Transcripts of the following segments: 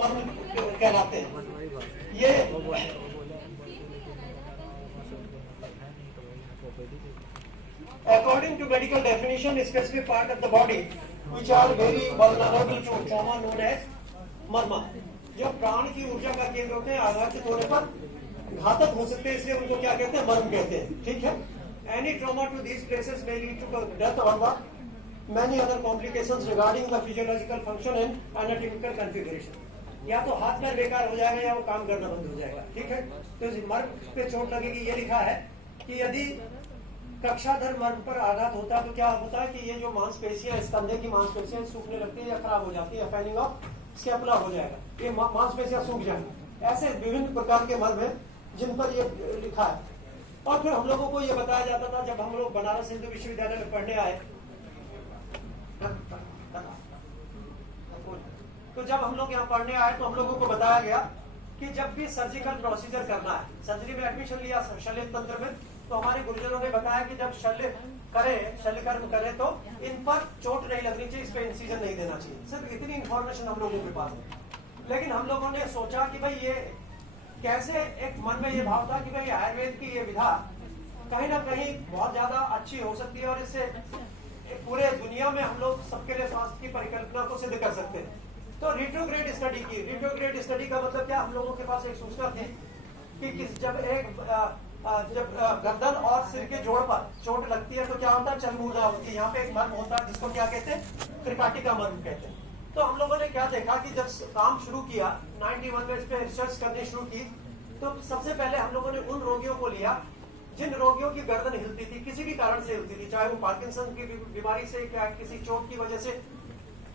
मर्म कहलाते हैं। ये according to medical definition, specific part of the body which are very vulnerable to trauma known as मर्म, जो प्राण की ऊर्जा का केंद्र होते हैं, आघात के होने पर घातक हो सकते हैं, इसलिए उनको क्या कहते हैं, मर्म कहते हैं। ठीक है। Any trauma to these places may lead to death or many other complications regarding the physiological function and anatomical configuration। या तो हाथ पैर बेकार हो जाएगा या वो काम करना बंद हो जाएगा। ठीक है। तो इस मर्म पे चोट लगेगी, ये लिखा है कि यदि कक्षाधर मर्म पर आघात होता है तो क्या होता है कि ये जो मांसपेशियां, इस कंधे की मांसपेशियां सूखने लगती है या खराब हो जाती है, फेलिंग ऑफ स्कैपुला हो जाएगा, ये मांसपेशियां सूख जाएंगी। ऐसे विभिन्न प्रकार के मर्म हैं जिन पर ये लिखा है। और फिर हम लोगों को ये बताया जाता था जब हम लोग बनारस हिंदू विश्वविद्यालय में पढ़ने आए, तो जब हम लोग यहाँ पढ़ने आए तो हम लोगों को बताया गया कि जब भी सर्जिकल प्रोसीजर करना है, सर्जरी में एडमिशन लिया शल्य तंत्र में, तो हमारे गुरुजनों ने बताया कि जब शल्य कर्म करें तो इन पर चोट नहीं लगनी चाहिए, इस पे इंसिजन नहीं देना चाहिए। सिर्फ इतनी इंफॉर्मेशन हम लोगों के पास है। लेकिन हम लोगों ने सोचा कि भाई ये कैसे, एक मन में ये भाव था कि भाई आयुर्वेद की ये विधा कहीं ना कहीं बहुत ज्यादा अच्छी हो सकती है और इससे पूरे दुनिया में हम लोग सबके लिए स्वास्थ्य की परिकल्पना को सिद्ध कर सकते हैं। तो रिट्रोग्रेड स्टडी की। रिट्रोग्रेड स्टडी का मतलब क्या, हम लोगों के पास एक सूचना थी कि जब गर्दन और सिर के जोड़ पर चोट लगती है तो क्या होता है, चलमूला होती है। यहाँ पे एक मर्म होता है जिसको क्या कहते हैं, त्रिकाटिका मर्म कहते हैं। तो हम लोगों ने क्या देखा कि जब काम शुरू किया 91 में, इस पे रिसर्च करनी शुरू की, तो सबसे पहले हम लोगों ने उन रोगियों को लिया जिन रोगियों की गर्दन हिलती थी, किसी भी कारण से हिलती थी, चाहे वो पार्किंसन की बीमारी से, क्या किसी चोट की वजह से,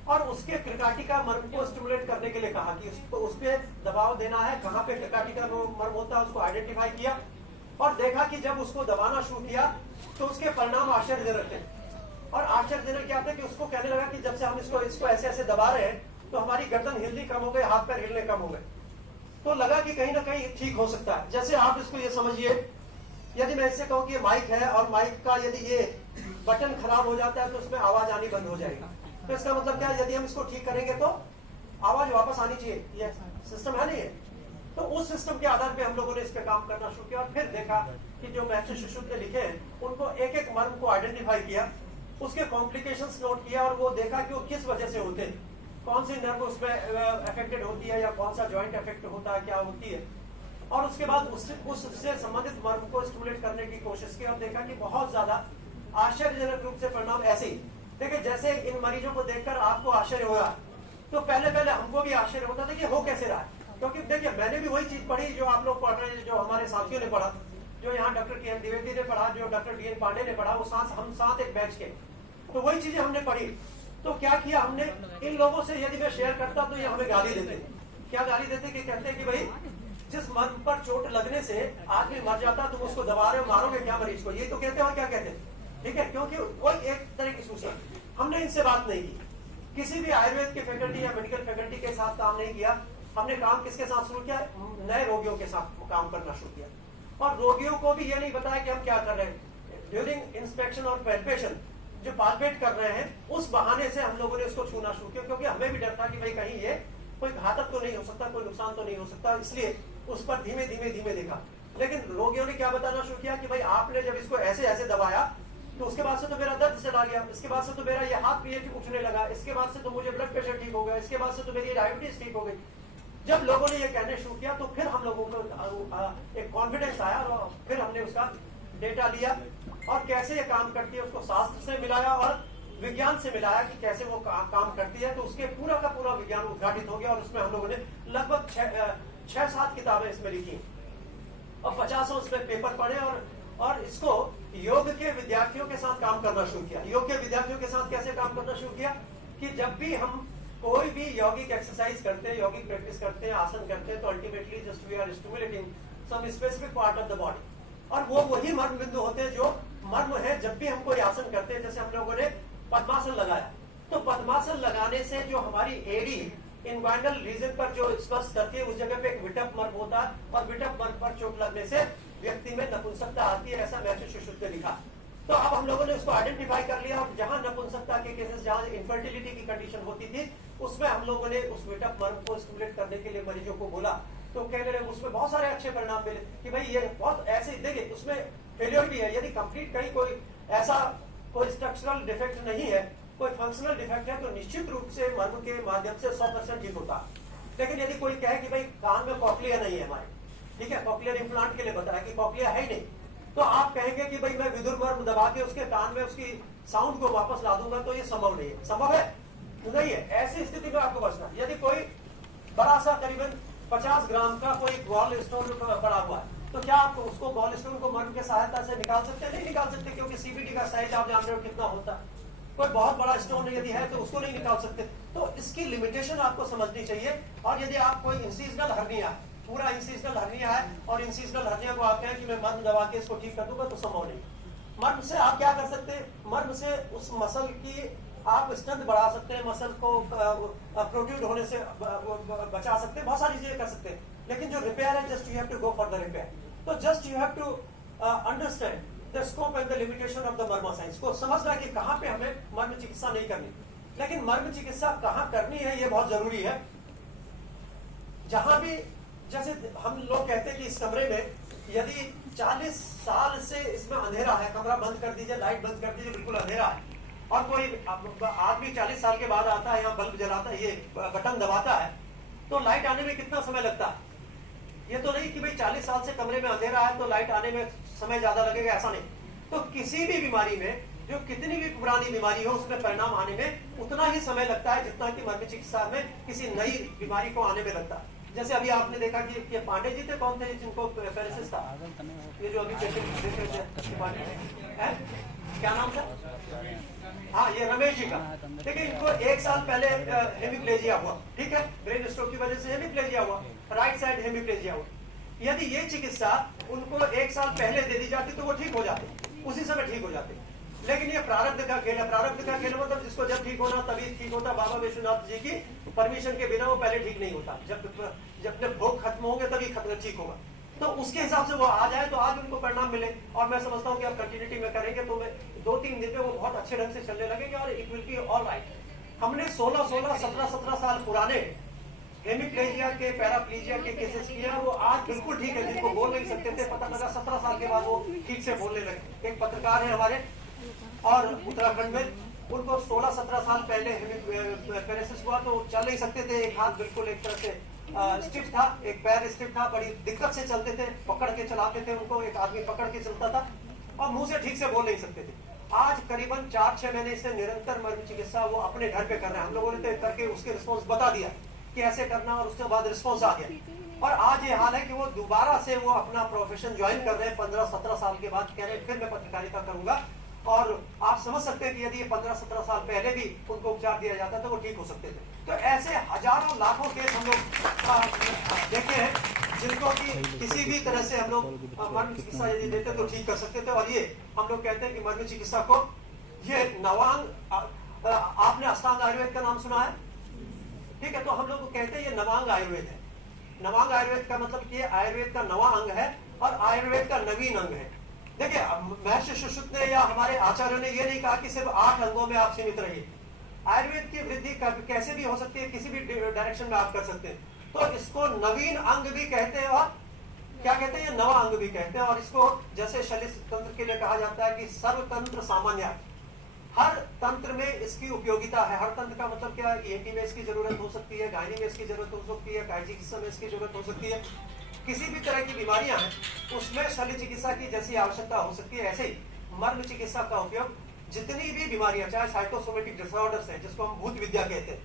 और उसके त्रिकाटिका मर्म को स्टिमुलेट करने के लिए कहा कि उस पे दबाव देना है, कहाँ पे त्रिकाटिका मर्म होता है उसको आइडेंटिफाई किया और देखा कि जब उसको दबाना शुरू किया तो उसके परिणाम आश्चर्यजनक थे। और आश्चर्यजनक क्या थे कि उसको कहने लगा कि जब से हम इसको ऐसे ऐसे दबा रहे हैं तो हमारी गर्दन हिलनी कम हो गई, हाथ पैर हिलने कम हो गए। तो लगा कि कहीं ना कहीं ठीक हो सकता है। जैसे आप इसको ये समझिए, यदि मैं इससे कहूँ कि माइक है और माइक का यदि ये बटन खराब हो जाता है तो उसमें आवाज आनी बंद हो जाएगी। तो इसका मतलब क्या, यदि हम इसको ठीक करेंगे तो आवाज वापस आनी चाहिए, ये सिस्टम है नहीं है। तो उस सिस्टम के आधार पे हम लोगों ने इस पे काम करना शुरू किया और फिर देखा कि जो मैथ्यू शुश्रुत ने लिखे हैं उनको एक एक मर्म को आइडेंटिफाई किया, उसके कॉम्प्लिकेशंस नोट किया और वो देखा कि वो किस वजह से होते हैं, कौन सी नर्व उसमें अफेक्टेड होती है या कौन सा जॉइंट अफेक्ट होता है, क्या होती है। और उसके बाद उससे संबंधित मर्म को स्टिमुलेट करने की कोशिश की और देखा कि बहुत ज्यादा आश्चर्यजनक रूप से परिणाम ऐसे ही। देखिए जैसे इन मरीजों को देखकर आपको आश्चर्य हो रहा है तो पहले हमको भी आश्चर्य होता था कि हो कैसे रहा है। क्योंकि देखिए मैंने भी वही चीज पढ़ी जो आप लोग पढ़ रहे हैं, जो हमारे साथियों ने पढ़ा, जो यहाँ डॉक्टर के एम द्विवेदी ने पढ़ा, जो डॉक्टर डी एन पांडे ने पढ़ा, वो हम साथ एक बैच के, तो वही चीजें हमने पढ़ी। तो क्या किया हमने, इन लोगों से यदि मैं शेयर करता तो ये हमें गाली देते। क्या गाली देते कि कहते कि भाई जिस मर्म पर चोट लगने से आदमी मर जाता तुम उसको दबा रहे हो, मारोगे क्या मरीज को, ये तो कहते हैं। और क्या कहते हैं, ठीक है, क्योंकि वो एक तरह की सूचना। हमने इनसे बात नहीं की, किसी भी आयुर्वेद के फैकल्टी या मेडिकल फैकल्टी के साथ काम नहीं किया। हमने काम किसके साथ शुरू किया, नए रोगियों के साथ काम करना शुरू किया और रोगियों को भी ये नहीं बताया कि हम क्या कर रहे हैं। ड्यूरिंग इंस्पेक्शन और पैल्पेशन जो पाल्पेट कर रहे हैं, उस बहाने से हम लोगों ने उसको छूना शुरू किया, क्योंकि हमें भी डर था कि भाई कहीं ये कोई घातक तो नहीं हो सकता, कोई नुकसान तो नहीं हो सकता, इसलिए उस पर धीमे धीमे देखा। लेकिन रोगियों ने क्या बताना शुरू किया कि भाई आपने जब इसको ऐसे ऐसे दबाया तो उसके बाद से तो मेरा दर्द चला गया, इसके बाद से तो मेरा ये हाथ पीछे उठने लगा, इसके बाद से तो मुझे ब्लड प्रेशर ठीक हो गया, इसके बाद से तो मेरी डायबिटीज ठीक हो गई। जब लोगों ने ये कहने शुरू किया तो फिर हम लोगों को एक कॉन्फिडेंस आया और फिर हमने उसका डेटा लिया और कैसे ये काम करती है उसको शास्त्र से मिलाया और विज्ञान से मिलाया कि कैसे वो काम करती है। तो उसके पूरा का पूरा विज्ञान उद्घाटित हो गया और उसमें हम लोगों ने लगभग 6-7 किताबें इसमें लिखी और 50 उसमें पेपर पढ़े और इसको योग के विद्यार्थियों के साथ काम करना शुरू किया। योग के विद्यार्थियों के साथ कैसे काम करना शुरू किया कि जब भी हम कोई भी यौगिक एक्सरसाइज करते हैं, यौगिक प्रैक्टिस करते हैं, आसन करते हैं, तो ultimately just we are stimulating some specific part of the body. और वो वही मर्म बिंदु होते हैं जो मर्म है जब भी हम कोई आसन करते हैं। जैसे हम लोगों ने पद्मासन लगाया तो पद्मासन लगाने से जो हमारी एडी इनग्वाइनल रीजन पर जो स्पर्श करती है उस जगह पे एक विटप मर्म होता है और विटप मर्म पर चोट लगने से व्यक्ति में नपुंसकता आती है, ऐसा मैथ्यू शुश्रुत ने लिखा। तो अब हम लोगों ने उसको आइडेंटिफाई कर लिया और जहां नपुंसकता के केसेस, जहां इनफर्टिलिटी की कंडीशन होती थी, उसमें हम लोगों ने उस मीटअप मर्म को स्टिमुलेट करने के लिए मरीजों को बोला, तो कहने लगे उसमें बहुत सारे अच्छे परिणाम मिले कि भाई ये बहुत ऐसे देखिए उसमें फेलियर भी है। यदि कंप्लीट कहीं कोई ऐसा कोई स्ट्रक्चरल डिफेक्ट नहीं है, कोई फंक्शनल डिफेक्ट है, तो निश्चित रूप से मर्म के माध्यम से 100% ठीक होता है। लेकिन यदि कोई कहे कि भाई कान में कॉकलिया नहीं है हमारे, ठीक है, कॉकलियर इम्प्लांट के लिए बताया कि कॉकलिया है ही नहीं, तो आप कहेंगे कि भाई मैं विदुर मर्म दबा के उसके कान में उसकी साउंड को वापस ला दूंगा, तो ये संभव नहीं है। संभव है नहीं है। ऐसी स्थिति में आपको बचना, यदि कोई बड़ा सा करीबन 50 ग्राम का कोई गॉल स्टोन पड़ा हुआ है, तो क्या आप उसको गॉल स्टोन को मर्म की सहायता से निकाल सकते हैं? नहीं निकाल सकते, क्योंकि सीबीडी का साइज आप जान रहे हो कितना होता है। कोई बहुत बड़ा स्टोन यदि है तो उसको नहीं निकाल सकते। तो इसकी लिमिटेशन आपको समझनी चाहिए। और यदि आप कोई इंसिजनल हर्निया, पूरा इंसिजनल हर्निया है और इंसिजनल हर्निया को आप कहें कि मैं मर्म दबा के इसको ठीक कर दूंगा, तो संभव नहीं। मर्म से आप क्या कर सकते हैं? मर्म से उस मसल की आप स्ट्रेंथ बढ़ा सकते हैं, मसल को प्रोट्रूड होने से बचा सकते हैं, बहुत सारी चीजें कर सकते हैं। लेकिन जो रिपेयर है, just you have to go for the repair. तो just you have to understand the scope and the limitation of the marma science को समझना कि कहां पे हमें मर्म चिकित्सा नहीं करनी, लेकिन मर्म चिकित्सा कहां करनी है ये बहुत जरूरी है। जहां भी जैसे हम लोग कहते हैं कि इस कमरे में यदि 40 साल से इसमें अंधेरा है, कमरा बंद कर दीजिए, लाइट बंद कर दीजिए, बिल्कुल अंधेरा है, और कोई आदमी 40 साल के बाद आता है, यहाँ बल्ब जलाता है, ये बटन दबाता है, तो लाइट आने में कितना समय लगता है? ये तो नहीं कि भाई 40 साल से कमरे में अंधेरा है तो लाइट आने में समय ज्यादा लगेगा, ऐसा नहीं। तो किसी भी बीमारी में, जो कितनी भी पुरानी बीमारी हो, उसमें परिणाम आने में उतना ही समय लगता है जितना कि मर्म चिकित्सा में किसी नई बीमारी को आने में लगता है। जैसे अभी आपने देखा कि ये पांडे जी थे, कौन थे जिनको पैरालिसिस था, ये जो अभी पेशेंट है, क्या नाम था? हाँ, ये रमेश जी का। देखिए इनको 1 साल पहले हेमिप्लेजिया हुआ, ठीक है, ब्रेन स्ट्रोक की वजह से हेमिप्लेजिया हुआ, राइट साइड हेमिप्लेजिया हुआ। यदि ये चिकित्सा उनको 1 साल पहले दे दी जाती तो वो ठीक हो जाते, उसी समय ठीक हो जाते। लेकिन ये प्रारब्ध का खेल है। प्रारब्ध का खेल मतलब जिसको जब ठीक होना तभी ठीक होता। बाबा विश्वनाथ जी की परमिशन के बिना वो पहले ठीक नहीं होता। जब भोग खत्म होंगे तभी ठीक होगा। तो उसके हिसाब से वो आ जाए तो आज उनको परिणाम मिले। और मैं समझता हूँ कि आप कंटिन्यूटी में करेंगे तो 2-3 दिन में वो बहुत अच्छे ढंग से चलने लगेंगे और it will be all right. हमने 16-16, 17-17 साल पुराने हेमिप्लेजिया के, पैराप्लीजिया के केसेस किए, वो आज बिल्कुल ठीक है। जिनको बोल नहीं सकते थे, पता लगा 17 साल के बाद वो ठीक से बोलने लगे। एक पत्रकार है हमारे और उत्तराखंड में, उनको 16-17 साल पहले पैरालिसिस हुआ तो चल नहीं सकते थे। एक हाथ बिल्कुल एक तरह से स्टिफ था, एक पैर स्टिफ था, बड़ी दिक्कत से चलते थे, पकड़ के चलाते थे उनको, एक आदमी पकड़ के चलता था और मुंह से ठीक से बोल नहीं सकते थे। आज करीबन 4-6 महीने से निरंतर मर्म चिकित्सा वो अपने घर पे कर रहे हैं। हम लोगों ने तो करके उसके रिस्पॉन्स बता दिया कि ऐसे करना, और उसके बाद रिस्पॉन्स आ गया। और आज ये हाल है कि वो दोबारा से वो अपना प्रोफेशन ज्वाइन कर रहे हैं 15-17 साल के बाद। कह रहे फिर मैं पत्रकारिता करूंगा। और आप समझ सकते हैं कि यदि 15-17 साल पहले भी उनको उपचार दिया जाता तो वो ठीक हो सकते थे। तो ऐसे हजारों लाखों केस हम लोग देखे हैं जिनको कि किसी भी तरह से हम लोग मर्म चिकित्सा यदि देते तो ठीक कर सकते थे। और ये हम लोग कहते हैं कि मर्म चिकित्सा को ये नवांग, आपने अष्टांग आयुर्वेद का नाम सुना है, ठीक है, तो हम लोग कहते हैं ये नवांग आयुर्वेद है। नवांग आयुर्वेद का मतलब कि आयुर्वेद का नवा अंग है और आयुर्वेद का नवीन अंग है। देखिए महर्षि सुश्रुत ने या हमारे आचार्यों ने ये नहीं कहा कि सिर्फ 8 अंगों में आप सीमित रहिए। आयुर्वेद की वृद्धि कैसे भी हो सकती है, किसी भी डायरेक्शन में आप कर सकते हैं। तो इसको नवीन अंग भी कहते हैं और क्या कहते हैं, नवा अंग भी कहते हैं। और इसको जैसे शल्य तंत्र के लिए कहा जाता है कि सर्वतंत्र सामान्य, हर तंत्र में इसकी उपयोगिता है। हर तंत्र का मतलब क्या है, ENT में इसकी जरूरत हो सकती है, गायनी में इसकी जरूरत हो सकती है, कायजी चिकित्सा में इसकी जरूरत हो सकती है। किसी भी तरह की बीमारियां हैं उसमें शल्य चिकित्सा की जैसी आवश्यकता हो सकती है, ऐसे ही मर्म चिकित्सा का उपयोग जितनी भी बीमारियां, चाहे साइकोसोमेटिक डिसऑर्डर्स है जिसको हम भूत विद्या कहते हैं,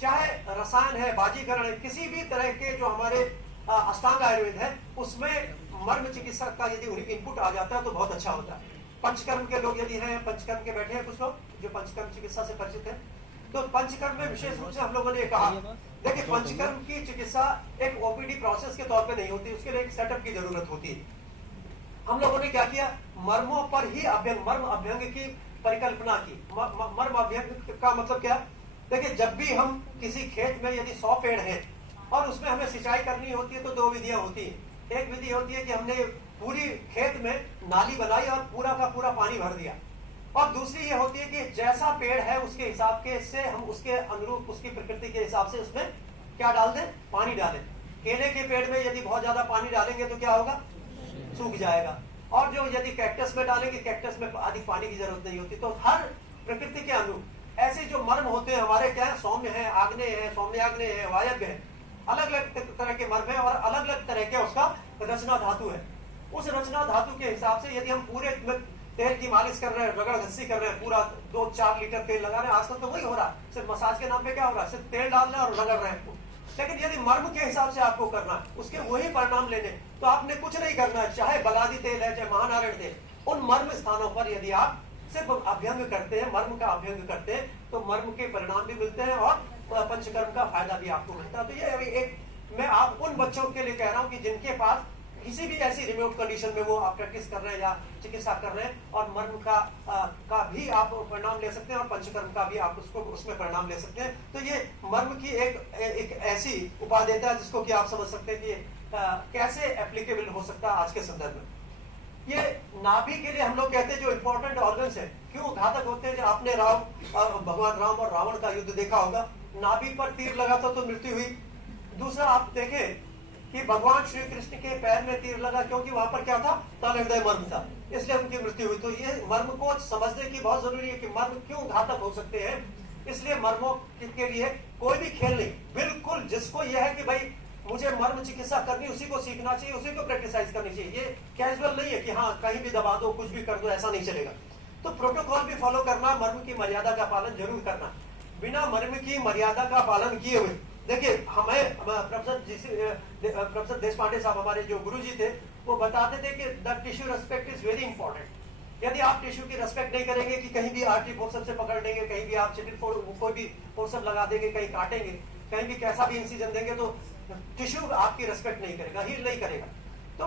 चाहे रसायन है, बाजीकरण है, किसी भी तरह के जो हमारे अष्टांग आयुर्वेद है उसमें मर्म चिकित्सा का यदि इनपुट आ जाता है तो बहुत अच्छा होता है। पंचकर्म के लोग यदि हैं, पंचकर्म के बैठे हैं कुछ लोग जो पंचकर्म चिकित्सा से परिचित हैं, तो पंचकर्म में विशेष रूप से हम लोगों ने कहा, देखिए पंचकर्म की चिकित्सा एक OPD प्रोसेस के तौर पे नहीं होती, उसके लिए एक सेटअप की जरूरत होती है। हम लोगों ने क्या किया, मर्मों पर ही मर्म अभ्यंग की परिकल्पना की। मर्म अभ्यंग का मतलब क्या, देखिए जब भी हम किसी खेत में यदि 100 पेड़ हैं और उसमें हमें सिंचाई करनी होती है तो 2 विधियां होती है। एक विधि होती है कि हमने पूरी खेत में नाली बनाई और पूरा का पूरा पानी भर दिया, और दूसरी ये होती है कि जैसा पेड़ है उसके हिसाब के से हम उसके अनुरूप उसकी प्रकृति के हिसाब से उसमें क्या डाल दें, पानी डालें। केले के पेड़ में यदि बहुत ज्यादा पानी डालेंगे तो क्या होगा, सूख जाएगा। और जो यदि कैक्टस में डालेंगे, कैक्टस में अधिक पानी की जरूरत नहीं होती। तो हर प्रकृति के अनुरूप ऐसे जो मर्म होते हैं हमारे, क्या है, सौम्य है, आग्नेय है, सौम्य आग्नेय है, वायव्य है, अलग अलग तरह के मर्म है और अलग अलग तरह के उसका रचना धातु है। उस रचना धातु के हिसाब से यदि हम पूरे तेल की मालिश कर रहे हैं, रगड़ घस्सी कर रहे हैं, पूरा 2-4 लीटर तेल लगा रहे हैं, आजकल तो वही हो रहा है, सिर्फ मसाज के नाम पे क्या हो रहा है, सिर्फ तेल डाल रहे हैं और रगड़ रहे हैं। लेकिन यदि मर्म के हिसाब से आपको करना है, उसके वही परिणाम लेने, तो आपने कुछ नहीं करना है, चाहे बलादी तेल है, चाहे महानारायण तेल, उन मर्म स्थानों पर यदि आप सिर्फ अभ्यंग करते हैं, मर्म का अभ्यंग करते हैं, तो मर्म के परिणाम भी मिलते हैं और पंचकर्म का फायदा भी आपको मिलता है। तो ये एक मैं आप उन बच्चों के लिए कह रहा हूं कि जिनके पास किसी भी ऐसी रिमोट कंडीशन में वो आप प्रैक्टिस कर रहे हैं या चिकित्सा कर रहे हैं, और मर्म का भी आप परिणाम ले सकते हैं और पंचकर्म का भी आप उसको उसमें परिणाम ले सकते हैं। तो ये मर्म की एक ऐसी उपाय देता है जिसको कि आप समझ सकते हैं कि कैसे एप्लीकेबल हो सकता है आज के संदर्भ में। ये नाभि के लिए हम लोग कहते हैं जो इंपॉर्टेंट ऑर्गन्स है, क्यों घातक होते हैं। जो आपने भगवान राम और रावण का युद्ध देखा होगा, नाभि पर तीर लगा था तो मृत्यु हुई। दूसरा आप देखें कि भगवान श्री कृष्ण के पैर में तीर लगा, क्योंकि वहां पर क्या था, तल हृदय मर्म था, इसलिए उनकी मृत्यु हुई। तो ये मर्म को समझने की बहुत जरूरी है कि मर्म क्यों घातक हो सकते हैं। इसलिए मर्मों के लिए कोई भी खेल नहीं, बिल्कुल जिसको यह है कि भाई मुझे मर्म चिकित्सा करनी, उसी को सीखना चाहिए, उसी को प्रैक्टिसाइज करनी चाहिए। ये कैजुअल नहीं है कि हाँ कहीं भी दबा दो, कुछ भी कर दो, ऐसा नहीं चलेगा। तो प्रोटोकॉल भी फॉलो करना, मर्म की मर्यादा का पालन जरूर करना। बिना मर्म की मर्यादा का पालन किए हुए, देखिए हमें प्रोफेसर देशपांडे साहब हमारे जो गुरुजी थे, वो बताते थे कि the tissue respect is very important. यदि आप टिश्यू की रेस्पेक्ट नहीं करेंगे कि कहीं भी आर्टरी फोर्सेप से पकड़ लेंगे, कहीं भी आप चिटिल कोई भी फोर्सेप लगा देंगे, कहीं काटेंगे, कहीं भी कैसा भी इंसिजन देंगे, तो टिश्यू आपकी रेस्पेक्ट नहीं करेगा, हील नहीं करेगा। तो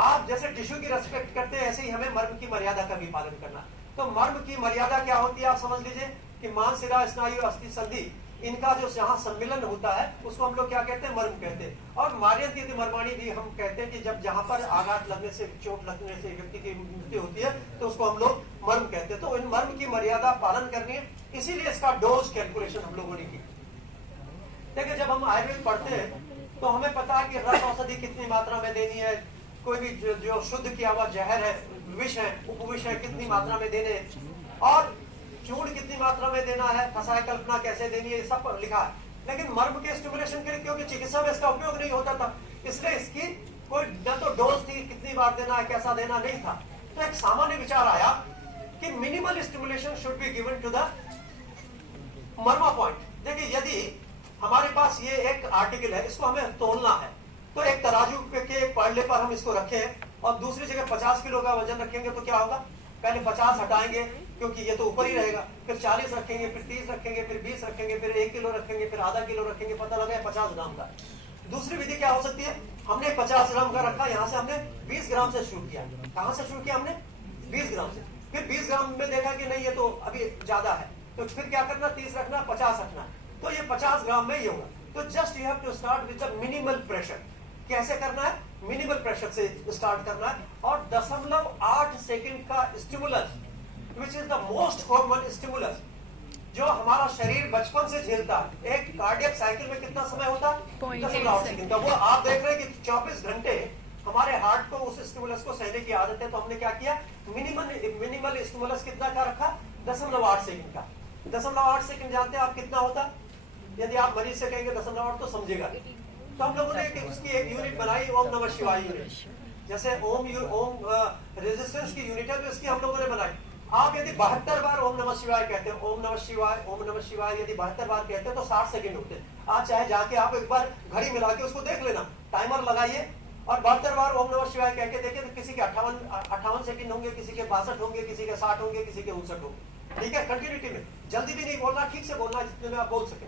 आप जैसे टिश्यू की रेस्पेक्ट करते हैं, ऐसे ही हमें मर्म की मर्यादा का भी पालन करना। तो मर्म की मर्यादा क्या होती है, आप समझ लीजिए कि मांस, शिरा, स्नायु, अस्थि, संधि, इनका जो जहां सम्मिलन होता है उसको हम लोग क्या कहते हैं, मर्म कहते हैं। और मार्यंती मर्माणी भी हम कहते हैं कि जब जहां पर आघात लगने से, चोट लगने से व्यक्ति की मृत्यु होती है, तो उसको हम लोग मर्म कहते हैं। तो इन मर्म की मर्यादा पालन करनी है, इसीलिए इसका डोज कैलकुलेशन हम लोगों ने की। देखिए जब हम आयुर्वेद पढ़ते हैं तो हमें पता है कि रस औषधि कितनी मात्रा में देनी है, कोई भी जो शुद्ध किया हुआ जहर है, विष है, उपविष है, कितनी मात्रा में देने, और चूर्ण कितनी मात्रा में देना है, कसाय कल्पना कैसे देनी है, सब पर लिखा है। लेकिन मर्म के स्टिमुलेशन के लिए, क्योंकि चिकित्सा में इसका उपयोग नहीं होता था, इसलिए इसकी कोई न तो डोज थी, कितनी बार देना है, कैसा देना, नहीं था। तो एक सामान्य विचार आया कि minimal stimulation should be given to the marma point. देखिए यदि हमारे पास ये एक आर्टिकल है, इसको हमें तोलना है, तो एक तराजू के पल्ले पर हम इसको रखें और दूसरी जगह 50 किलो का वजन रखेंगे, तो क्या होगा, पहले 50 हटाएंगे क्योंकि ये तो ऊपर ही रहेगा, फिर 40 रखेंगे, फिर 30 रखेंगे, फिर 20 रखेंगे, फिर 1 किलो रखेंगे, फिर आधा किलो रखेंगे, पता लगा 50 ग्राम का। दूसरी विधि क्या हो सकती है, हमने 50 ग्राम का रखा, यहाँ से हमने 20 ग्राम से शुरू किया। कहां से शुरू किया हमने, 20 ग्राम से। फिर 20 ग्राम में देखा कि नहीं ये तो अभी ज्यादा है, तो फिर क्या करना, 30 रखना, 50 रखना, तो ये 50 ग्राम में ही होगा। तो just you have to start with the minimal pressure. कैसे करना है, मिनिमल प्रेशर से स्टार्ट करना है। और 0.8 सेकंड का stimulus, which is the most common stimulus, जो हमारा शरीर बचपन से झेलता है। एक कार्डियक साइकिल में कितना समय होता है, 0.8 सेकंड का। वो आप देख रहे हैं कि 24 घंटे हमारे हार्ट को उस स्टिमुलस को सहने की आदत है। तो हमने क्या किया, मिनिमल स्टिमुलस कितना का रखा, 0.8 सेकंड का। 0.8 सेकंड जानते हैं आप कितना होता, यदि आप मरीज से कहेंगे 0.8 तो समझेगा। तो हम लोगों ने उसकी एक यूनिट बनाई, ओम नमः शिवाय यूनिट। जैसे ओम रेजिस्टेंस की यूनिट है, तो इसकी हम लोगों ने बनाई। आप यदि 72 बार ओम नमः शिवाय कहते हैं, ओम नमः शिवाय, ओम नमः शिवाय यदि 72 बार कहते हैं तो 60 सेकंड होते हैं। आज चाहे जाके आप एक बार घड़ी मिला के उसको देख लेना, टाइमर लगाइए और 72 बार ओम नमः शिवाय कह के देखिए, तो किसी के 58 सेकंड होंगे, किसी के 62 होंगे, किसी के 60 होंगे, किसी के 59 होंगे। ठीक है, कंटिन्यूटी में, जल्दी भी नहीं बोलना, ठीक से बोलना जितने में आप बोल सके।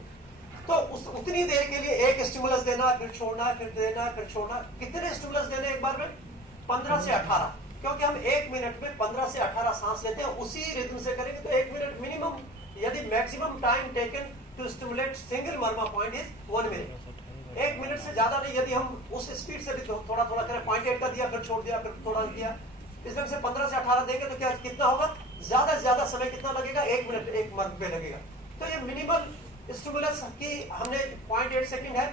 तो उतनी देर के लिए एक स्टिमुलस देना, फिर छोड़ना, फिर देना, फिर छोड़ना। कितने स्टिमुलस देने एक बार में, 15 से 18, क्योंकि हम 1 मिनट में 15 से 18 सांस लेते हैं। उसी रिदम से करेंगे तो 1 मिनट मिनिमम, यदि maximum time taken to stimulate single marma point is 1 minute. 1 minute से ज्यादा नहीं। यदि हम उस स्पीड से भी थोड़ा थोड़ा करें, 0.8 का दिया, फिर छोड़ दिया, फिर थोड़ा दिया, इस ढंग से 15 से 18 देंगे तो क्या कितना होगा, ज्यादा से ज्यादा समय कितना लगेगा? 1 मिनट एक मर्म पे लगेगा। तो ये मिनिमल स्टिमुलस की हमने 0.8 सेकंड है,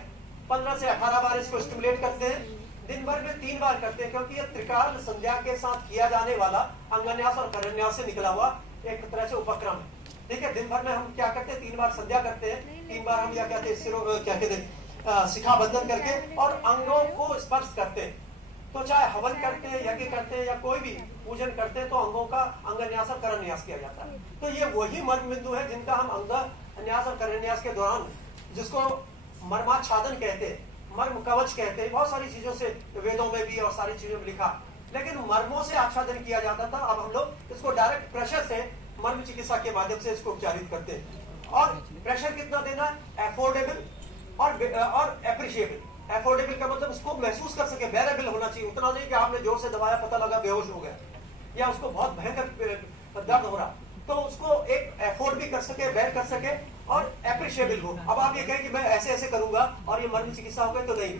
15 से 18 बार इसको स्टिमुलेट करते हैं, दिन भर में 3 बार करते हैं, क्योंकि ये त्रिकाल संध्या के साथ किया जाने वाला अंगन्यास और करन्यास से निकला हुआ एक तरह से उपक्रम है। ठीक है, दिन भर में हम क्या करते हैं? 3 बार संध्या करते हैं, 3 बार हम या कहते हैं क्या कहते हैं शिखा बंधन करके और अंगों को स्पर्श करते हैं। तो चाहे हवन करते हैं, यज्ञ करते हैं या कोई भी पूजन करते हैं, तो अंगों का अंगन्यास और करन्यास किया जाता है। तो ये वही मर्म बिंदु है जिनका हम अंगन्यास और करन्यास के दौरान, जिसको मर्माच्छादन कहते हैं, मर्म कवच कहते हैं, बहुत सारी चीजों से वेदों में भी और सारी चीजों में लिखा, लेकिन मर्मों से आच्छादन किया जाता था। अब हम लोग इसको डायरेक्ट प्रेशर से मर्म चिकित्सा के माध्यम से इसको उपचारित करते हैं। और प्रेशर कितना देना है? अफोर्डेबल और एप्रिशिएबल। अफोर्डेबल का मतलब उसको महसूस कर सके, बेरेबल होना चाहिए, उतना नहीं कि आपने जोर से दबाया, पता लगा बेहोश हो गया, या उसको बहुत भयंकर दर्द हो रहा, तो उसको एक एफोर्ड भी कर सके, बेर कर सके और एप्रिशिएबल हो। अब आप ये कहें कि मैं ऐसे ऐसे करूंगा और ये मर्म चिकित्सा हो गई, तो नहीं।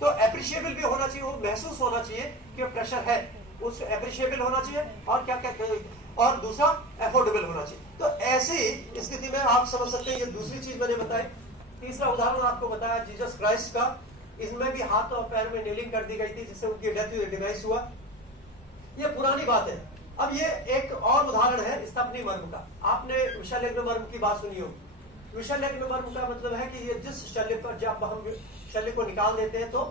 तो एप्रिशिएबल भी होना चाहिए, वो महसूस होना चाहिए कि प्रेशर है, उस एप्रिशिएबल होना चाहिए, और क्या कहते हैं, और दूसरा एफोर्डेबल होना चाहिए। तो ऐसी स्थिति में आप समझ सकते हैं, ये दूसरी चीज मैंने बताई। तीसरा उदाहरण आपको बताया जीसस क्राइस्ट का, इसमें भी हाथ और पैर में नेलिंग कर दी गई थी, जिससे उनकी डेथ डिवाइस हुआ। ये पुरानी बात है। अब ये एक और उदाहरण है स्तपनी मर्म का। आपने विषालग्न मर्म की बात सुनी हो। विषालग्न मर्म का मतलब है कि ये जिस शल्य पर जब हम शल्य को निकाल देते हैं तो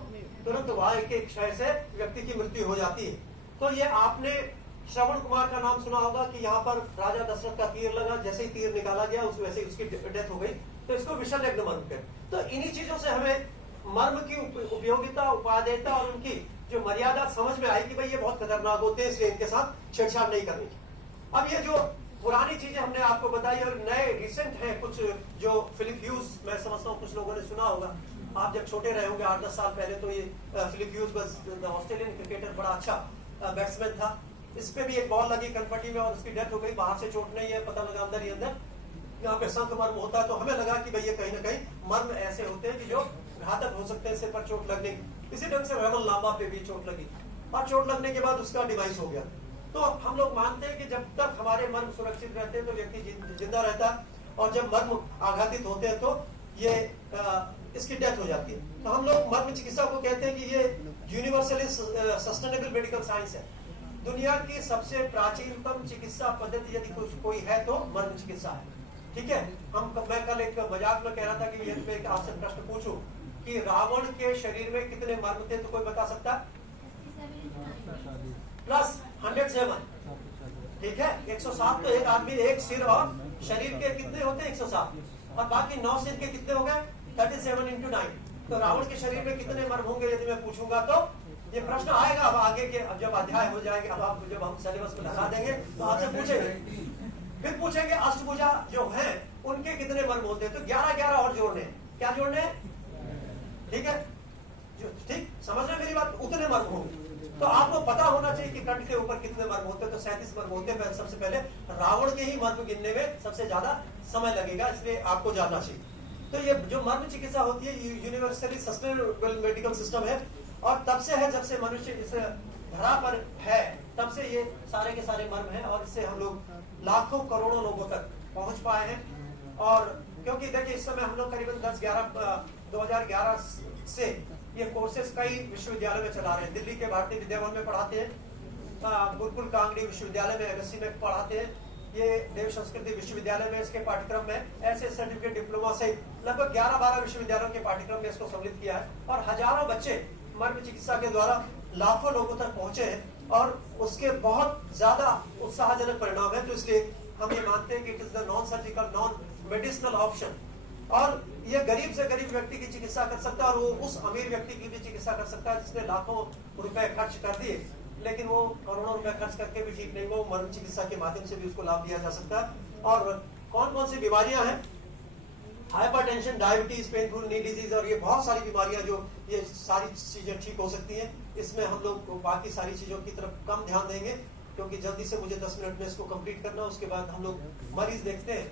तुरंत वहां के क्षय से व्यक्ति की मृत्यु हो जाती है। तो ये आपने श्रवण कुमार का नाम सुना होगा कि यहाँ पर राजा दशरथ का तीर लगा, जैसे ही तीर निकाला गया वैसे ही उसकी डेथ हो गई, तो इसको विषालग्न मर्म कहते। तो इन्हीं चीजों से हमें मर्म की उपयोगिता, उपादेयता और उनकी जो मर्यादा समझ में आई कि भाई ये बहुत खतरनाक होते हैं, इसलिए इनके साथ छेड़छाड़ नहीं करनी। अब ये जो पुरानी चीजें हमने आपको बताई और नए रिसेंट है कुछ, जो फिलिप ह्यूज, मैं समझता हूँ कुछ लोगों ने सुना होगा, आप जब छोटे रहे होंगे 8-10 साल पहले, तो ये फिलिप ह्यूज बस ऑस्ट्रेलियन क्रिकेटर, बड़ा अच्छा बैट्समैन था। इस पे भी एक बॉल लगी कनपटी में और उसकी डेथ हो गई। बाहर से चोट नहीं है, पता लगा अंदर ही अंदर यहाँ पे शंख मर्म होता है, तो हमें लगा कि भाई ये कहीं ना कहीं मर्म ऐसे होते हैं कि जो घातक हो सकते हैं, सिर पर चोट लगने की। इसी ढंग से रेमन लांबा पे भी चोट लगी और चोट लगने के बाद उसका डिवाइस हो गया। तो हम लोग मानते हैं कि जब तक हमारे मर्म सुरक्षित रहते हैं तो व्यक्ति जिंदा रहता है, और जब मर्म आघातित होते हैं तो ये इसकी डेथ हो जाती है। तो हम लोग मर्म चिकित्सा को कहते हैं कि ये यूनिवर्सली सस्टेनेबल मेडिकल साइंस है। दुनिया की सबसे प्राचीनतम चिकित्सा पद्धति यदि कुछ कोई है तो मर्म चिकित्सा है। ठीक है, मैं कल एक मजाक में कह रहा था कि यदि मैं आपसे प्रश्न पूछूं कि रावण के शरीर में कितने मर्म थे, तो कोई बता सकता है? प्लस 107। ठीक है, 107। तो एक आदमी, एक सिर और शरीर के कितने होते हैं? 107, और बाकी 9 सिर के कितने हो गए? 37 × 9। तो रावण के शरीर में कितने मर्म होंगे यदि मैं पूछूंगा, तो ये प्रश्न आएगा। अब आगे के जब अध्याय हो जाएंगे, अब आप जब हम सिलेबस में लगा देंगे तो आपसे पूछेंगे, फिर पूछेंगे अष्टभुजा जो है उनके कितने मर्म होते हैं, तो 11-11 और जोड़ने। क्या जोड़ने? ठीक है, ठीक समझ रहे मेरी बात? उतने मर्म होंगे। तो आपको पता होना चाहिए कि कंठ के ऊपर कितने मर्म होते हैं। तो 37 मर्म होते हैं। सबसे पहले रावण के ही मर्म गिनने में सबसे ज्यादा समय लगेगा, इसलिए आपको जानना चाहिए। तो ये जो मर्म चिकित्सा होती है यूनिवर्सली सस्टेनेबल मेडिकल सिस्टम है, और तब से है जब से मनुष्य इस धरा पर है, तब से ये सारे के सारे मर्म हैं, और इससे हम लोग लाखों करोड़ों लोगों तक पहुंच पाए हैं। और क्योंकि देखिए इस समय हम लोग करीबन 2011 से ये कोर्सेज कई विश्वविद्यालय में चला रहे हैं। दिल्ली के भारतीय विद्या भवन में पढ़ाते हैं, गुरुकुल कांगड़ी विश्वविद्यालय में MSc में पढ़ाते हैं, ये देव संस्कृति विश्वविद्यालय में इसके पाठ्यक्रम में ऐसे सर्टिफिकेट डिप्लोमा से लगभग 11-12 विश्वविद्यालयों के पाठ्यक्रम में इसको सम्मिलित किया है, और हजारों बच्चे मर्म चिकित्सा के द्वारा लाखों लोगों तक पहुंचे हैं, और उसके बहुत ज्यादा उत्साहजनक परिणाम है। तो इसलिए हम ये मानते हैं कि it is the non surgical, non medicinal option, और ये गरीब से गरीब व्यक्ति की चिकित्सा कर सकता है, और वो उस अमीर व्यक्ति की भी चिकित्सा कर सकता है जिसने लाखों रुपए खर्च कर दिए, लेकिन वो करोड़ों रुपए खर्च करके भी ठीक नहीं, वो मर्म चिकित्सा के माध्यम से भी उसको लाभ दिया जा सकता है। और कौन कौन सी बीमारियां हैं? हाइपरटेंशन, डायबिटीज, पेनफुल नी डिजीज, और ये बहुत सारी बीमारियां जो ये सारी चीजें ठीक हो सकती हैं। इसमें हम लोग बाकी सारी चीजों की तरफ कम ध्यान देंगे, क्योंकि जल्दी से मुझे 10 मिनट में इसको कंप्लीट करना, उसके बाद हम लोग मरीज देखते हैं।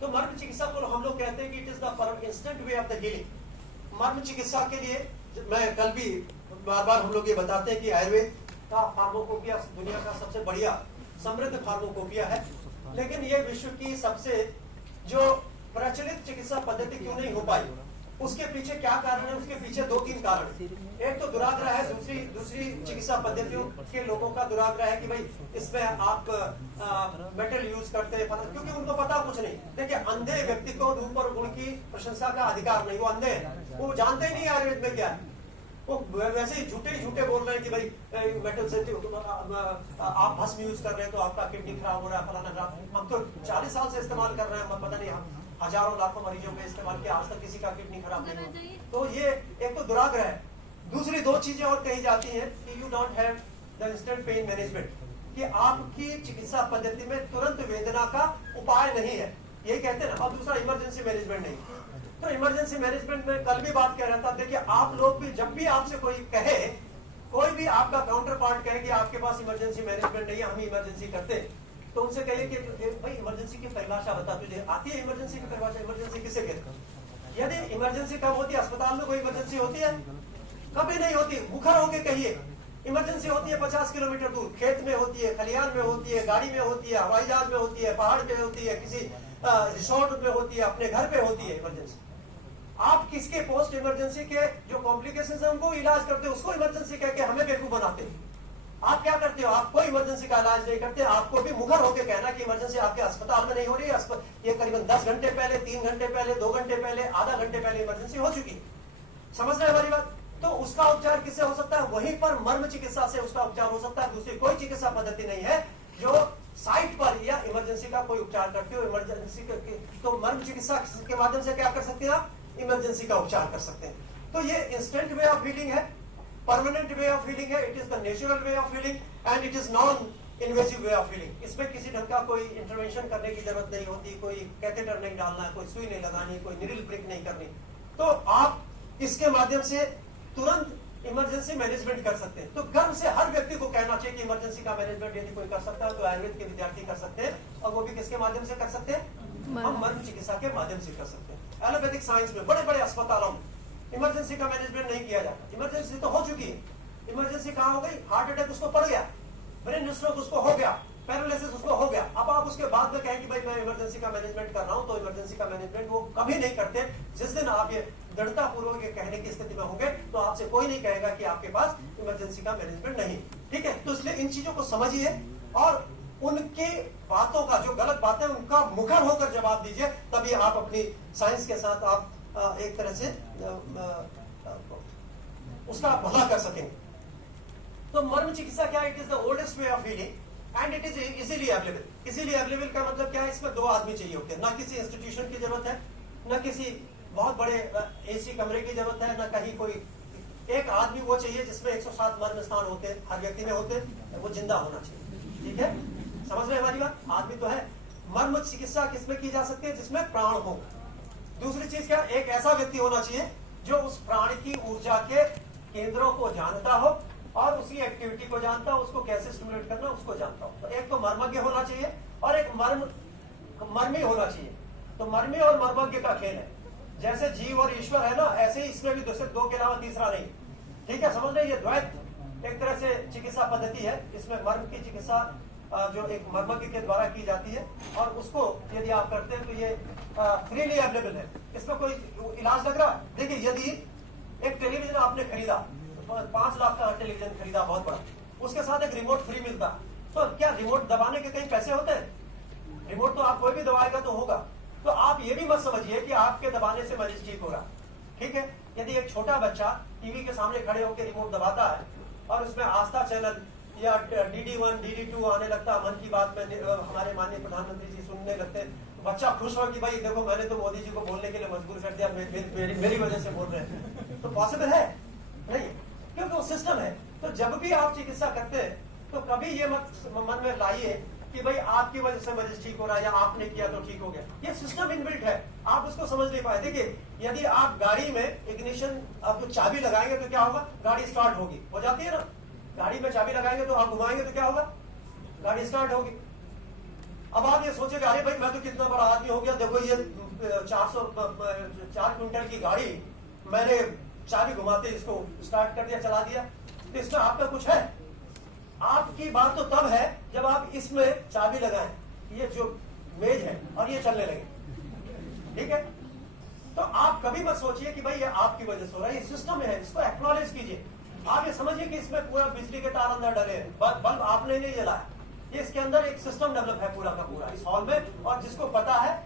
तो मर्म चिकित्सा को हम लोग कहते हैं कि it is the instant way of the healing. मर्म चिकित्सा के लिए मैं कल भी बार बार हम लोग ये बताते हैं कि आयुर्वेद का फार्माकोपिया दुनिया का सबसे बढ़िया समृद्ध फार्माकोपिया है। लेकिन ये विश्व की सबसे जो प्रचलित चिकित्सा पद्धति क्यों नहीं हो पाई, उसके पीछे क्या कारण है? उसके पीछे 2-3 कारण। एक तो दुराग्रह है, दूसरी चिकित्सा पद्धतियों के लोगों का दुराग्रह है कि भाई इसमें आप मेटल यूज करते हैं, क्योंकि उनको पता कुछ नहीं। देखिए, अंधे व्यक्ति को रूप और गुण की प्रशंसा का अधिकार नहीं, वो अंधे हैं, वो जानते ही नहीं आयुर्वेद में क्या है। वो वैसे ही झूठे बोल रहे हैं कि भाई मेटल से आप भस्म यूज कर रहे हैं तो आपका किडनी खराब हो रहा है, फलाना खराब। हम तो 40 साल से इस्तेमाल कर रहे हैं, पता नहीं हम हजारों लाखों मरीजों में इस्तेमाल किया, आज तक किसी का किडनी खराब नहीं हुआ। तो ये एक तो दुराग्रह है। दूसरी 2 चीजें और कही जाती हैं कि you don't have the instant pain management, कि आपकी चिकित्सा पद्धति में तुरंत वेदना का उपाय नहीं है, यही कहते हैं ना। और दूसरा इमरजेंसी मैनेजमेंट नहीं। तो इमरजेंसी मैनेजमेंट में कल भी बात कह रहा था। देखिए, आप लोग भी जब भी आपसे कोई कहे, कोई भी आपका काउंटर पार्ट कहे कि आपके पास इमरजेंसी मैनेजमेंट नहीं है, हम इमरजेंसी करते, तो उनसे कहिए कि भाई इमरजेंसी की परिभाषा बता, तुझे आती है इमरजेंसी की परिभाषा? इमरजेंसी किसे कहते हैं? यदि इमरजेंसी कब होती है? अस्पताल में कोई इमरजेंसी होती है? कभी नहीं होती। मुखर होके कहिए। इमरजेंसी होती है 50 किलोमीटर दूर, खेत में होती है, खलियान में होती है, गाड़ी में होती है, हवाई जहाज में होती है, पहाड़ पे होती है, किसी रिसोर्ट में होती है, अपने घर पे होती है इमरजेंसी। आप किसके पोस्ट इमरजेंसी के जो कॉम्प्लिकेशंस है उनको इलाज करते हो, उसको इमरजेंसी कह के हमें बेवकूफ बनाते हो। आप क्या करते हो? आप कोई इमरजेंसी का इलाज नहीं करते। आपको भी मुखर होकर कहना कि इमरजेंसी आपके अस्पताल में नहीं हो रही है, ये करीबन 10 घंटे पहले, 3 घंटे पहले, 2 घंटे पहले, आधा घंटे पहले इमरजेंसी हो चुकी। समझ रहे हैं हमारी बात? तो उसका उपचार किससे हो सकता है? वहीं पर मर्म चिकित्सा से उसका उपचार हो सकता है। दूसरी कोई चिकित्सा पद्धति नहीं है जो साइट पर या इमरजेंसी का कोई उपचार करते हो। इमरजेंसी तो मर्म चिकित्सा के माध्यम से क्या कर सकते हैं आप? इमरजेंसी का उपचार कर सकते हैं। तो ये इंस्टेंट वे ऑफ हीलिंग है, परमानेंट वे ऑफ हीलिंग है, it is the natural way of healing and it is non invasive way of healing. इसमें किसी ढंग का कोई इंटरवेंशन करने की जरूरत नहीं होती, कोई कैथेटर नहीं डालना है, कोई सुई नहीं लगानी, कोई निडल प्रिक नहीं करनी। तो आप इसके माध्यम से तुरंत इमरजेंसी मैनेजमेंट कर सकते हैं। तो गर्व से हर व्यक्ति को कहना चाहिए कि इमरजेंसी का मैनेजमेंट यदि कोई कर सकता है तो आयुर्वेद के विद्यार्थी कर सकते हैं, और वो भी किसके माध्यम से कर सकते हैं? हम मर्म चिकित्सा के माध्यम से कर सकते हैं। एलोपैथिक साइंस में बड़े बड़े अस्पतालों में इमरजेंसी का मैनेजमेंट नहीं किया जाता। इमरजेंसी तो हो चुकी है। इमरजेंसी कहां हो गई? हार्ट अटैक उसको पड़ गया, ब्रेन स्ट्रोक उसको हो गया, पैरालिसिस उसको हो गया। अब आप उसके बाद में कहें कि भाई मैं इमरजेंसी का मैनेजमेंट कर रहा हूं, तो इमरजेंसी का मैनेजमेंट वो कभी नहीं करते। जिस दिन आप ये दृढ़ता पूर्वक ये कहने की स्थिति में होंगे तो आपसे कोई नहीं कहेगा कि आपके पास इमरजेंसी का मैनेजमेंट नहीं। ठीक है? तो इसलिए इन चीजों को समझिए और उनके बातों का, जो गलत बातें, उनका मुखर होकर जवाब दीजिए, तभी आप अपनी साइंस के साथ आप एक तरह से उसका भला कर सकेंगे। तो मर्म चिकित्सा क्या है? It is the oldest way of healing and it is easily available. Easily available का मतलब क्या है? इसमें 2 आदमी चाहिए होते हैं, ना किसी इंस्टीट्यूशन की जरूरत है, ना किसी बहुत बड़े एसी कमरे की जरूरत है, ना कहीं कोई एक आदमी वो चाहिए जिसमें 107 मर्म स्थान होते हैं, हर व्यक्ति में होते हैं, वो जिंदा होना चाहिए। ठीक है? समझ रहे हमारी बात? आदमी तो है। मर्म चिकित्सा किसमें की जा सकती है? जिसमें प्राण हो। दूसरी चीज क्या? एक ऐसा व्यक्ति होना चाहिए जो उस प्राण की ऊर्जा के केंद्रों को जानता हो और उसकी एक्टिविटी को जानता हो, उसको कैसे स्टिमुलेट करना उसको जानता हो। तो एक तो मर्मज्ञ होना चाहिए और एक मर्मी होना चाहिए। तो मर्मी और मर्मज्ञ का खेल है। जैसे जीव और ईश्वर है ना, ऐसे ही इसमें भी 2 के अलावा तीसरा नहीं। ठीक है? समझ रहे? ये द्वैत एक तरह से चिकित्सा पद्धति है। इसमें मर्म की चिकित्सा जो एक मर्मज्ञ के द्वारा की जाती है और उसको यदि आप करते हैं तो ये फ्रीली अवेलेबल है। इसमें कोई इलाज लग रहा है? देखिए, यदि एक टेलीविजन आपने खरीदा, 5 लाख का टेलीविजन खरीदा बहुत बड़ा, उसके साथ एक रिमोट फ्री मिलता, तो क्या रिमोट दबाने के कहीं पैसे होते हैं? रिमोट तो आप कोई भी दबाएगा तो होगा। तो आप ये भी मत समझिए कि आपके दबाने से मरीज ठीक हो रहा। ठीक है? यदि एक छोटा बच्चा टीवी के सामने खड़े होकर रिमोट दबाता है और उसमें आस्था चैनल या DD1 DD2 आने लगता, मन की बात में हमारे माननीय प्रधानमंत्री जी सुनने लगते, बच्चा खुश हो कि भाई देखो मैंने तो मोदी जी को बोलने के लिए मजबूर कर दिया, मेरी वजह से बोल रहे हैं। तो पॉसिबल है नहीं, क्योंकि वो सिस्टम है। तो जब भी आप चिकित्सा करते हैं तो कभी ये मत मन में लाइए कि भाई आपकी वजह से मरीज ठीक हो रहा है या आपने किया तो ठीक हो गया। ये सिस्टम इनबिल्ट है, आप उसको समझ नहीं पाए। देखिए, यदि आप गाड़ी में इग्निशन आप चाबी लगाएंगे तो क्या होगा? गाड़ी स्टार्ट होगी, हो जाती है ना। गाड़ी में चाबी लगाएंगे तो आप घुमाएंगे तो क्या होगा? गाड़ी स्टार्ट होगी। अब आप ये सोचेंगे अरे भाई मैं तो कितना बड़ा आदमी हो गया, देखो ये 4 क्विंटल की गाड़ी मैंने चाबी घुमाते इसको स्टार्ट कर दिया, चला दिया। तो इसमें आपका कुछ है? आपकी बात तो तब है जब आप इसमें चाबी लगाएं, ये जो मेज है और ये चलने लगे, ठीक है? तो आप कभी मत सोचिए कि भाई ये आपकी वजह से हो रहा है, ये सिस्टम है, इसको एक्नॉलेज कीजिए। आप ये समझिए कि इसमें पूरा बिजली के तार अंदर डले हैं, बल्ब आपने नहीं जलाया, ये इसके अंदर एक सिस्टम डेवलप है पूरा का पूरा इस हॉल में, और जिसको पता है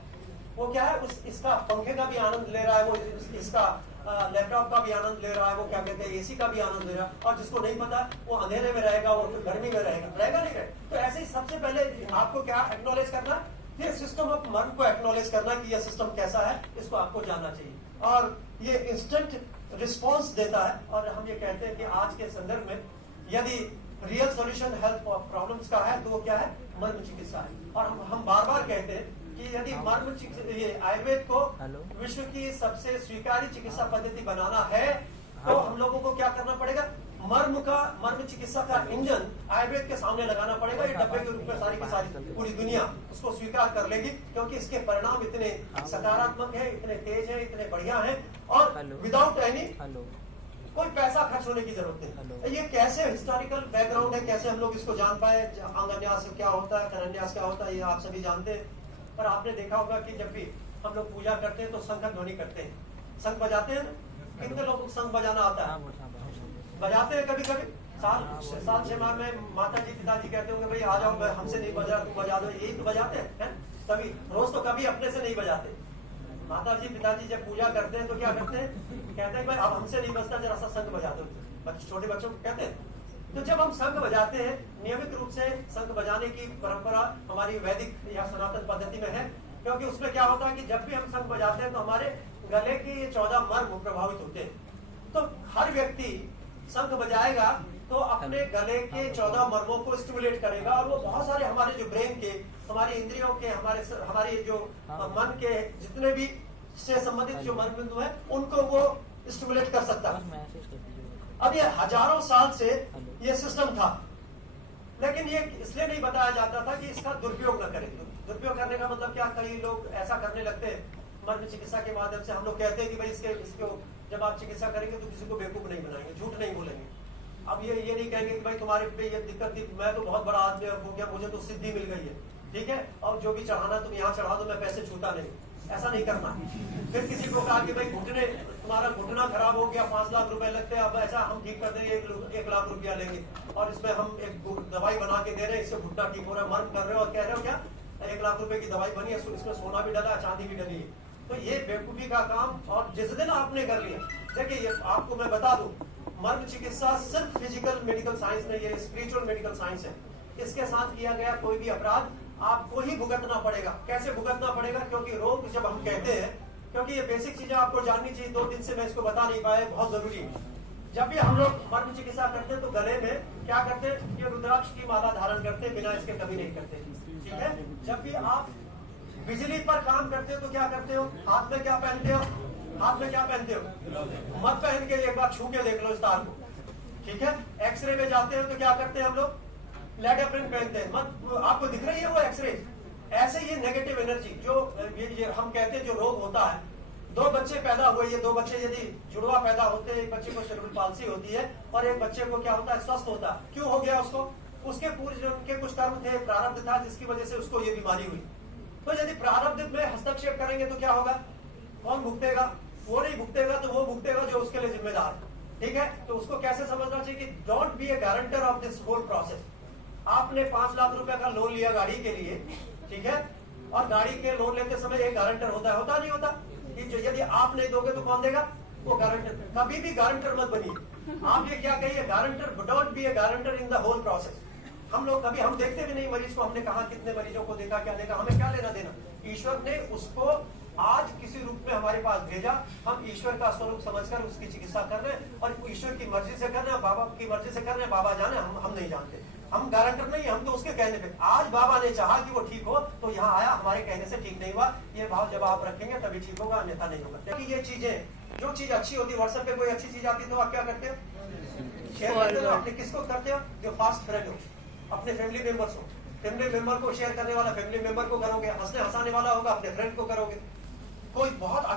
वो क्या है, इसका पंखे का भी आनंद ले रहा है, वो इसका लैपटॉप का भी आनंद ले रहा है, वो क्या कहते हैं एसी का भी आनंद ले रहा है, और जिसको नहीं पता वो अंधेरे में रहेगा, वो फिर गर्मी में रहेगा नहीं रहेगा। तो ऐसे ही सबसे पहले आपको क्या एक्नॉलेज करना, ये सिस्टम ऑफ मन को एक्नॉलेज करना कि ये सिस्टम कैसा है, इसको आपको जानना चाहिए, और ये इंस्टेंट रिस्पॉन्स देता है। और हम ये कहते हैं कि आज के संदर्भ में यदि रियल सॉल्यूशन हेल्थ प्रॉब्लम्स का है तो वो क्या है, मर्म चिकित्सा है। और हम बार बार कहते हैं कि यदि मर्म ये आयुर्वेद को विश्व की सबसे स्वीकार्य चिकित्सा पद्धति बनाना है तो हम लोगों को क्या करना पड़ेगा, मर्म चिकित्सा का इंजन आयुर्वेद के सामने लगाना पड़ेगा। ये डब्बे के रूप में सारी की सारी पूरी दुनिया उसको स्वीकार कर लेगी, क्योंकि इसके परिणाम इतने सकारात्मक है, इतने तेज है, इतने बढ़िया है, और विदाउट एनी कोई पैसा खर्च होने की जरूरत नहीं। ये कैसे हिस्टोरिकल बैकग्राउंड है, कैसे हम लोग इसको जान पाए, अंगन्यास क्या होता है, करन्यास क्या होता है, ये आप सभी जानते हैं। पर आपने देखा होगा कि जब भी हम लोग पूजा करते हैं तो शंख ध्वनि करते हैं, शंख बजाते हैं। कितने लोगों को शंख बजाना आता है? बजाते हैं कभी कभी। साल 6 माह में माता जी पिताजी कहते होंगे भाई आ जाओ, हमसे नहीं बजा, तुम बजा दो, यही तो बजाते हैं। कभी रोज तो कभी अपने से नहीं बजाते। माता जी पिताजी जब पूजा करते हैं तो क्या करते हैं, कहते हैं भाई अब हमसे नहीं बजता, जरा सा शंख बजा दो। छोटे बच्चों को कहते हैं। तो जब हम शंख बजाते हैं, नियमित रूप से शंख बजाने की परंपरा हमारी वैदिक या सनातन पद्धति में है, क्योंकि उसमें क्या होता है कि जब भी हम शंख बजाते हैं तो हमारे गले के 14 मर्म प्रभावित होते हैं। तो हर व्यक्ति शंख बजाएगा तो अपने गले के 14 मर्मों को स्टिमुलेट करेगा, और वो बहुत सारे हमारे जो ब्रेन के, हमारी इंद्रियों के, हमारे जो मन के जितने भी से संबंधित जो मर्म बिंदु है उनको वो स्टिमुलेट कर सकता है। अब ये हजारों साल से ये सिस्टम था, लेकिन ये इसलिए नहीं बताया जाता था कि इसका दुरुपयोग न करें। दुरुपयोग करने का मतलब क्या, कई लोग ऐसा करने लगते हैं मर्म चिकित्सा के माध्यम से। हम लोग कहते हैं कि भाई इसको जब आप चिकित्सा करेंगे तो किसी को बेवकूफ नहीं बनाएंगे, झूठ नहीं बोलेंगे। अब ये नहीं कहेंगे कि भाई तुम्हारे पे ये दिक्कत थी, मैं तो बहुत बड़ा आदमी हो गया, मुझे तो सिद्धि मिल गई है, ठीक है, और जो भी चढ़ाना तुम यहाँ चढ़ा दो, मैं पैसे छूता नहीं। ऐसा नहीं करना। फिर किसी को कहा कि भाई तुम्हारा घुटना खराब हो गया, 5 लाख रुपए लगते हैं, अब ऐसा हम ठीक कर देंगे, 1 लाख रुपया लेंगे, और इसमें हम एक दवाई बना के दे रहे हैं, इससे घुटना ठीक हो रहा है। मर्म कर रहे हो और कह रहे हो क्या 1 लाख रुपए की दवाई बनी है, इसमें सोना भी डला है, चांदी भी डली है। तो ये बेवकूफी का काम, और जिस दिन आपने कर लिया, देखिए ये आपको मैं बता दूं, मर्म चिकित्सा सिर्फ फिजिकल मेडिकल साइंस नहीं, ये स्पिरिचुअल मेडिकल साइंस है। इसके साथ किया गया कोई भी अपराध आपको ही भुगतना पड़ेगा। कैसे भुगतना पड़ेगा, क्योंकि रोग जब हम कहते हैं, क्योंकि ये बेसिक चीजें आपको जाननी चाहिए, 2 दिन से मैं इसको बता नहीं पाया, बहुत जरूरी है। जब भी हम लोग मर्म चिकित्सा करते हैं तो गले में क्या करते हैं, ये रुद्राक्ष की माला धारण करते हैं, बिना इसके कभी नहीं करते, ठीक है। जब भी आप बिजली पर काम करते हो तो क्या करते हो, हाथ में क्या पहनते हो, हाथ में क्या पहनते हो, मत पहन के एक बार छू के देख लो इस तार को, ठीक है। एक्सरे में जाते हो तो क्या करते हैं हम लोग, लेडाप्रिन पहनते हैं, मत आपको दिख रही है वो एक्सरे। ऐसे ये नेगेटिव एनर्जी जो ये हम कहते हैं जो रोग होता है, 2 बच्चे पैदा हुए, ये 2 बच्चे यदि जुड़वा पैदा होते हैं, एक बच्चे को सेरेब्रल पाल्सी होती है और एक बच्चे को क्या होता है, स्वस्थ होता है। क्यों हो गया उसको, उसके पूर्व के कुछ कर्म थे, प्रारब्ध था, जिसकी वजह से उसको ये बीमारी हुई। तो यदि प्रारब्ध में हस्तक्षेप करेंगे तो क्या होगा, कौन भुगतेगा, वो नहीं भुगतेगा तो वो भुगतेगा जो उसके लिए जिम्मेदार है, ठीक है। तो उसको कैसे समझना चाहिए कि don't be a guarantor of this whole process. आपने 5 लाख रुपए का लोन लिया गाड़ी के लिए, ठीक है, और गाड़ी के लोन लेते समय एक गारंटर होता नहीं होता, कि जो यदि आप नहीं दोगे तो कौन देगा, वो गारंटर। कभी भी गारंटर मत बनिए। आप ये क्या कहिए, guarantor, don't be a guarantor in the whole process. हम लोग कभी हम देखते भी नहीं मरीज को, हमने कहा कितने मरीजों को देखा, क्या देखा, हमें क्या लेना देना। ईश्वर ने उसको आज किसी रूप में हमारे पास भेजा, हम ईश्वर का स्वरूप समझकर उसकी चिकित्सा कर रहे हैं, और ईश्वर की मर्जी से कर रहे हैं, बाबा की मर्जी से कर रहे हैं। बाबा जाने, हम नहीं जानते, हम गारंटर नहीं, हम तो उसके कहने पे। आज बाबा ने चाहा कि वो ठीक हो तो यहाँ आया, हमारे कहने से ठीक नहीं हुआ। ये भाव जब आप रखेंगे तभी ठीक होगा, अन्यथा नहीं होगा। क्योंकि ये चीजें, जो चीज अच्छी होती है, व्हाट्सएप पे कोई अच्छी चीज आती तो आप क्या करते हो, शेयर करते हो। अपने किसको करते हो, जो फास्ट फ्रेंड हो, अपने फैमिली मेंबर्स हो। फैमिली मेंबर को शेयर करने वाला फैमिली मेंबर को करोगे, हंसने हंसाने वाला होगा अपने फ्रेंड को करोगे। कोई बहुत